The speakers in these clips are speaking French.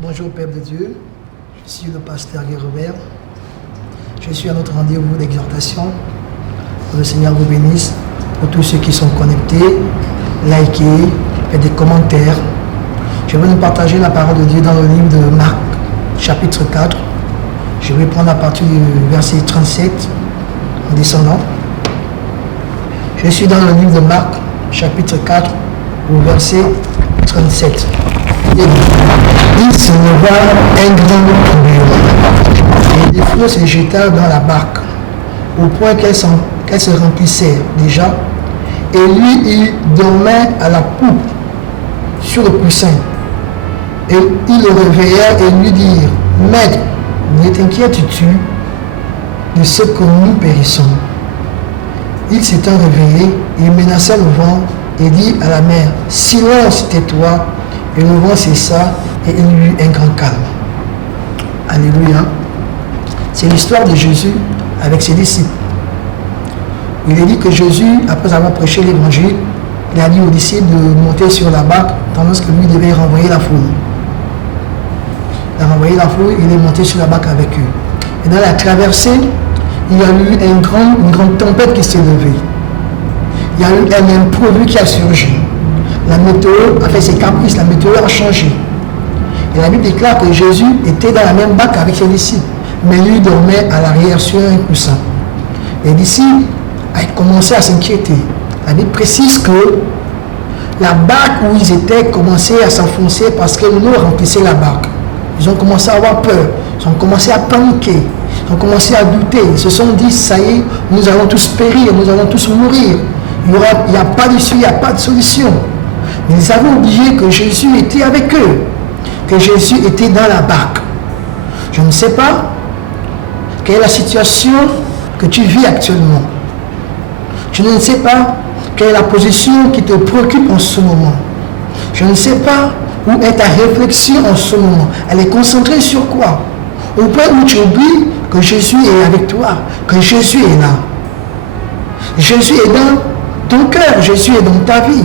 Bonjour Père de Dieu, je suis le pasteur Guy Robert. Je suis à notre rendez-vous d'exhortation. Que le Seigneur vous bénisse. Pour tous ceux qui sont connectés, likez, faites des commentaires. Je vais nous partager la parole de Dieu dans le livre de Marc, chapitre 4. Je vais prendre à partir du verset 37 en descendant. Je suis dans le livre de Marc, chapitre 4, au verset 37. Il se leva un grand tourbillon, et les flots se jetèrent dans la barque, au point qu'elle se remplissait déjà, et lui, il dormait à la poupe, sur le coussin. Et ils le réveillèrent et lui dirent, « Maître, ne t'inquiètes-tu de ce que nous périssons ?» Il s'étant réveillé, il menaça le vent et dit à la mer, « Silence, tais-toi !» Et le vent cessa et il y eut un grand calme. Alléluia. C'est l'histoire de Jésus avec ses disciples. Il est dit que Jésus, après avoir prêché l'évangile, il a dit aux disciples de monter sur la barque, tandis que lui devait renvoyer la foule. Il a renvoyé la foule, il est monté sur la barque avec eux. Et dans la traversée, il y a eu une grande tempête qui s'est levée. Il y a eu un imprévu qui a surgi. La météo a fait ses caprices, la météo a changé. Et la Bible déclare que Jésus était dans la même barque avec ses disciples, mais lui dormait à l'arrière sur un coussin. Les disciples ont commencé à s'inquiéter. La Bible précise que la barque où ils étaient commençait à s'enfoncer parce que l'eau remplissait la barque. Ils ont commencé à avoir peur, ils ont commencé à paniquer, ils ont commencé à douter. Ils se sont dit, ça y est, nous allons tous périr, nous allons tous mourir. Il n'y a pas d'issue, il n'y a pas de solution. Mais ils avaient oublié que Jésus était avec eux, que Jésus était dans la barque. Je ne sais pas quelle est la situation que tu vis actuellement. Je ne sais pas quelle est la position qui te préoccupe en ce moment. Je ne sais pas où est ta réflexion en ce moment. Elle est concentrée sur quoi? Au point où tu oublies que Jésus est avec toi, que Jésus est là. Jésus est dans ton cœur, Jésus est dans ta vie.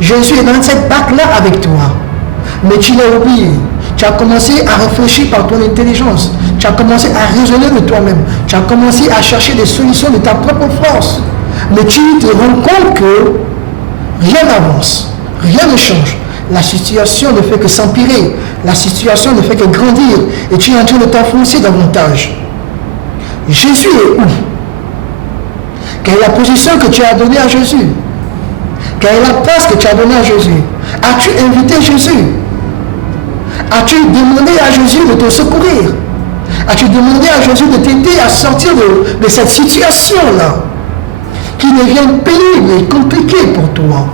Jésus est dans cette barque-là avec toi. Mais tu l'as oublié. Tu as commencé à réfléchir par ton intelligence. Tu as commencé à raisonner de toi-même. Tu as commencé à chercher des solutions de ta propre force. Mais tu te rends compte que rien n'avance. Rien ne change. La situation ne fait que s'empirer. La situation ne fait que grandir. Et tu es en train de t'enfoncer davantage. Jésus est où? Quelle est la position que tu as donnée à Jésus? Quelle est la place que tu as donnée à Jésus? As-tu invité Jésus? As-tu demandé à Jésus de te secourir? As-tu demandé à Jésus de t'aider à sortir de cette situation-là qui devient pénible et compliquée pour toi?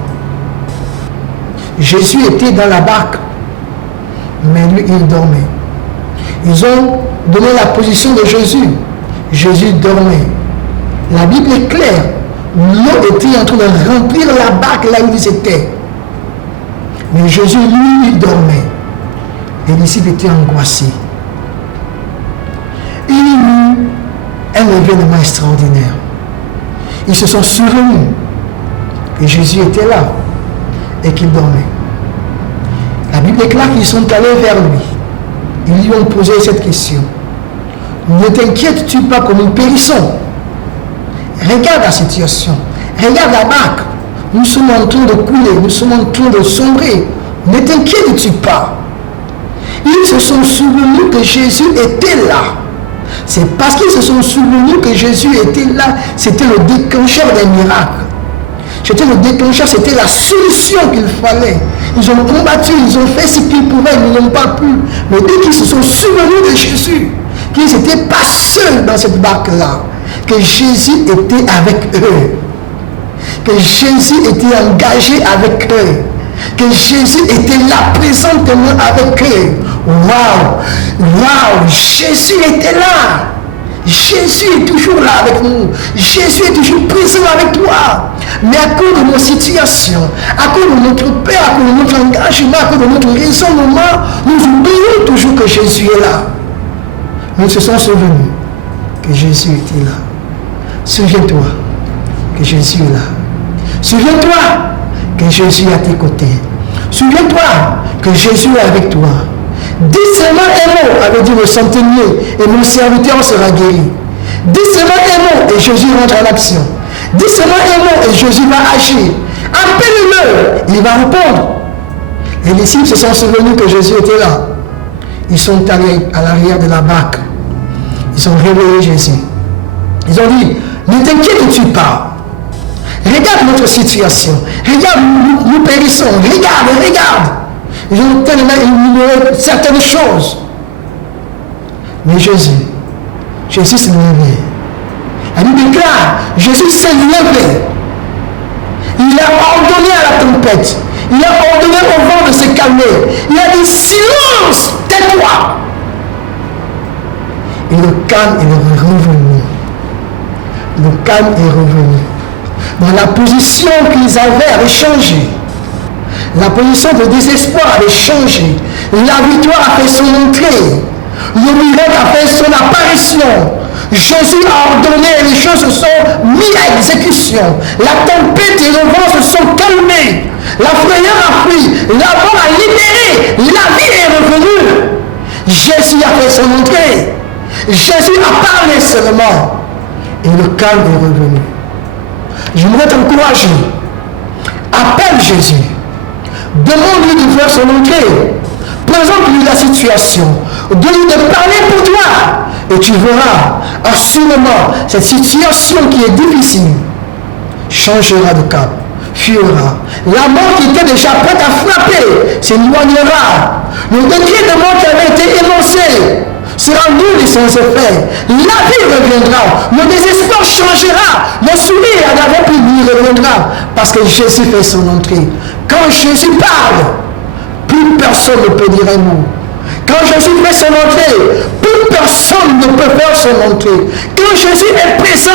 Jésus était dans la barque, mais lui, il dormait. Ils ont donné la position de Jésus. Jésus dormait. La Bible est claire. L'eau était en train de remplir la barque là où ils étaient. Mais Jésus, lui, il dormait. Les disciples étaient angoissés. Il y eut un événement extraordinaire. Ils se sont souvenus que Jésus était là et qu'il dormait. La Bible déclare qu'ils sont allés vers lui. Ils lui ont posé cette question. Ne t'inquiètes-tu pas que nous périssons? Regarde la situation. Regarde la barque. Nous sommes en train de couler. Nous sommes en train de sombrer. Ne t'inquiètes-tu pas? Ils se sont souvenus que Jésus était là. C'est parce qu'ils se sont souvenus que Jésus était là. C'était le déclencheur des miracles. C'était le déclencheur. C'était la solution qu'il fallait. Ils ont combattu. Ils ont fait ce qu'ils pouvaient. Ils n'ont pas pu. Mais dès qu'ils se sont souvenus de Jésus, qu'ils n'étaient pas seuls dans cette barque-là, que Jésus était avec eux, que Jésus était engagé avec eux, que Jésus était là présentement avec eux. Waouh, Jésus était là. Jésus est toujours là avec nous. Jésus est toujours présent avec toi. Mais à cause de nos situations, à cause de notre peur, à cause de notre engagement, à cause de notre raisonnement, nous oublions toujours que Jésus est là. Nous se sommes souvenus que Jésus était là. Souviens-toi que Jésus est là. Souviens-toi que Jésus est à tes côtés. Souviens-toi que Jésus est avec toi. Dis seulement un mot, avait dit le centenier, et mon serviteur sera guéri. Dis seulement un mot, et Jésus rentre en action. Dis seulement un mot, et Jésus va agir. Appelle-le, il va répondre. Les disciples se sont souvenus que Jésus était là. Ils sont allés à l'arrière de la barque. Ils ont réveillé Jésus. Ils ont dit, ne t'inquiète-tu pas. Regarde notre situation. Regarde, nous périssons. Regarde. Ils ont tellement ignoré certaines choses. Mais Jésus s'est levé. La Bible déclare, Jésus s'est levé. Il a ordonné à la tempête. Il a ordonné au vent de se calmer. Il a dit, silence, tais-toi. Et le calme est revenu. Le calme est revenu. Dans la position qu'ils avaient changé. La position de désespoir avait changé. La victoire a fait son entrée. Le miracle a fait son apparition. Jésus a ordonné et les choses se sont mises à exécution. La tempête et le vent se sont calmés. La frayeur a fui. La mort a libéré. La vie est revenue. Jésus a fait son entrée. Jésus a parlé seulement. Et le calme est revenu. J'aimerais t'encourager. Appelle Jésus. Demande-lui de faire son entrée. Présente-lui la situation. Donne-lui de parler pour toi. Et tu verras, assurément, cette situation qui est difficile changera de cap, fuira. La mort qui était déjà prête à frapper s'éloignera. Le décret de mort qui avait été énoncé sera nul et sans effet. La vie reviendra. Le désespoir changera. Le sourire n'avait plus lui reviendra. Parce que Jésus fait son entrée. Quand Jésus parle, plus personne ne peut dire un mot. Quand Jésus fait son entrée, plus personne ne peut faire son entrée. Quand Jésus est présent,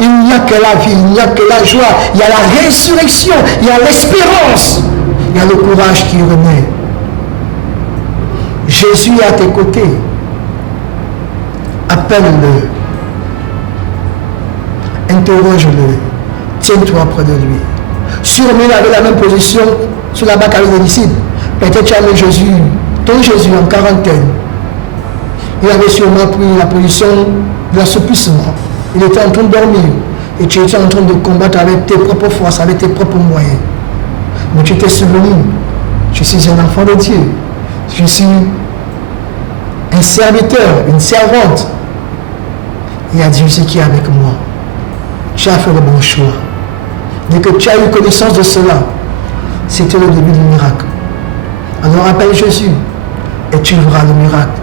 il n'y a que la vie, il n'y a que la joie, il y a la résurrection, il y a l'espérance, il y a le courage qui renaît. Jésus est à tes côtés. Appelle-le. Interroge-le. Tiens-toi près de lui. Sûrement, il avait la même position sur la barque avec les disciples. Peut-être tu as mis Jésus, ton Jésus en quarantaine. Il avait sûrement pris la position de l'assouplissement. Il était en train de dormir. Et tu étais en train de combattre avec tes propres forces, avec tes propres moyens. Mais tu t'es souvenu. Je suis un enfant de Dieu. Je suis un serviteur, une servante. Il y a Dieu qui est avec moi. Tu as fait le bon choix. Dès que tu as eu connaissance de cela, c'était le début du miracle. Alors appelle Jésus et tu verras le miracle.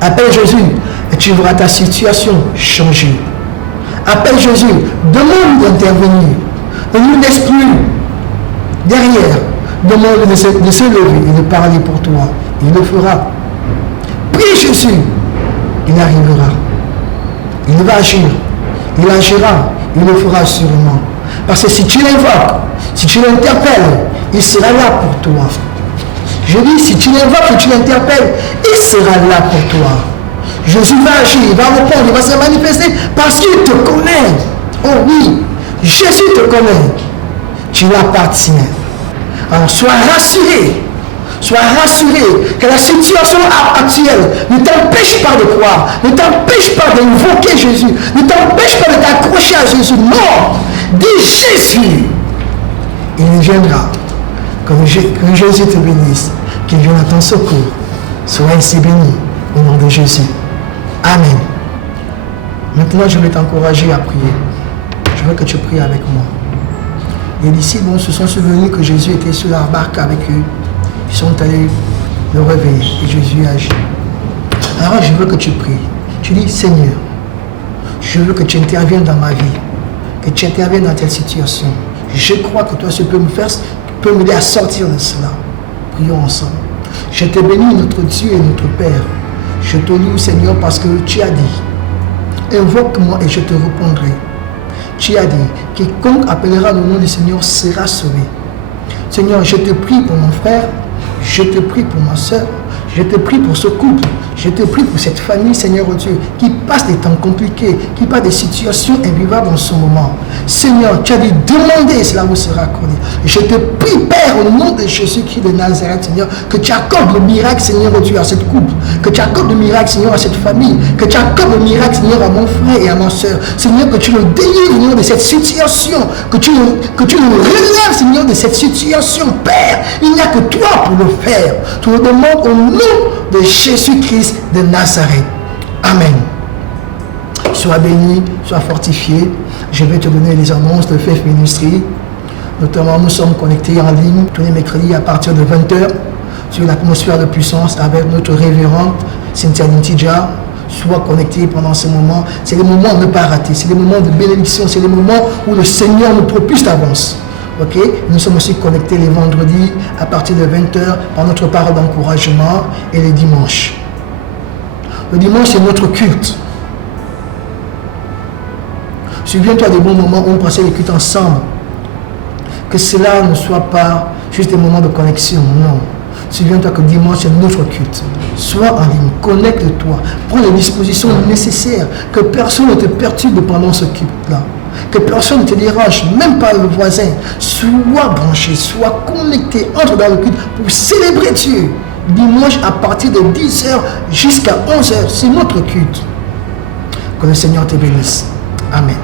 Appelle Jésus et tu verras ta situation changer. Appelle Jésus, demande d'intervenir. Ne nous laisse plus derrière. Demande de se lever et de parler pour toi. Il le fera. Prie Jésus, il arrivera. Il va agir. Il agira. Il le fera sûrement. Parce que si tu l'invoques, si tu l'interpelles, il sera là pour toi. Je dis, si tu l'invoques et tu l'interpelles, il sera là pour toi. Jésus va agir, il va répondre, il va se manifester parce qu'il te connaît. Oh oui, Jésus te connaît. Tu l'appartiens. Alors sois rassuré. Sois rassuré que la situation actuelle ne t'empêche pas de croire, ne t'empêche pas d'invoquer Jésus, ne t'empêche pas de t'accrocher à Jésus. Non, dis Jésus. Il viendra. Que Jésus te bénisse, qu'il vienne à ton secours. Sois ainsi béni au nom de Jésus. Amen. Maintenant, je vais t'encourager à prier. Je veux que tu pries avec moi. Les disciples se sont souvenus que Jésus était sur la barque avec eux. Ils sont allés le réveiller et Jésus agit. Alors je veux que tu pries. Tu dis, Seigneur, je veux que tu interviennes dans ma vie, que tu interviennes dans telle situation. Je crois que toi, tu peux m'aider à sortir de cela. Prions ensemble. Je te bénis, notre Dieu et notre Père. Je te loue, Seigneur, parce que tu as dit, invoque-moi et je te répondrai. Tu as dit, quiconque appellera le nom du Seigneur sera sauvé. Seigneur, je te prie pour mon frère, je te prie pour ma soeur, je te prie pour ce couple, Je te prie pour cette famille, Seigneur Dieu, qui passe des temps compliqués, qui passe des situations invivables en ce moment. Seigneur, tu as dit demander, cela vous sera accordé. Je te prie, Père, au nom de Jésus-Christ de Nazareth, Seigneur, que tu accordes le miracle, Seigneur Dieu, à cette couple, que tu accordes le miracle, Seigneur, à cette famille, que tu accordes le miracle, Seigneur, à mon frère et à ma soeur. Seigneur, que tu le délivres, Seigneur, de cette situation, que tu le relèves, Seigneur, de cette situation. Père, il n'y a que toi pour le faire. Je le demande au nom de Jésus-Christ de Nazareth. Amen. Sois béni, sois fortifié. Je vais te donner les annonces de Faith Ministry. Notamment, nous sommes connectés en ligne tous les mercredis à partir de 20h sur l'atmosphère de puissance avec notre révérende Cynthia Nintija. Sois connecté pendant ces moments. C'est des moments à ne pas rater. C'est des moments de bénédiction. C'est des moments où le Seigneur nous propulse d'avance. Ok, nous sommes aussi connectés les vendredis à partir de 20h par notre parole d'encouragement et les dimanches. Le dimanche, c'est notre culte. Souviens-toi des bons moments où on passait les cultes ensemble. Que cela ne soit pas juste des moments de connexion, non. Souviens-toi que dimanche, c'est notre culte. Sois en ligne, connecte-toi, prends les dispositions nécessaires, que personne ne te perturbe pendant ce culte-là. Que personne ne te dérange, même pas le voisin. Sois branché, sois connecté, entre dans le culte pour célébrer Dieu. Dimanche à partir de 10h jusqu'à 11h, c'est notre culte. Que le Seigneur te bénisse. Amen.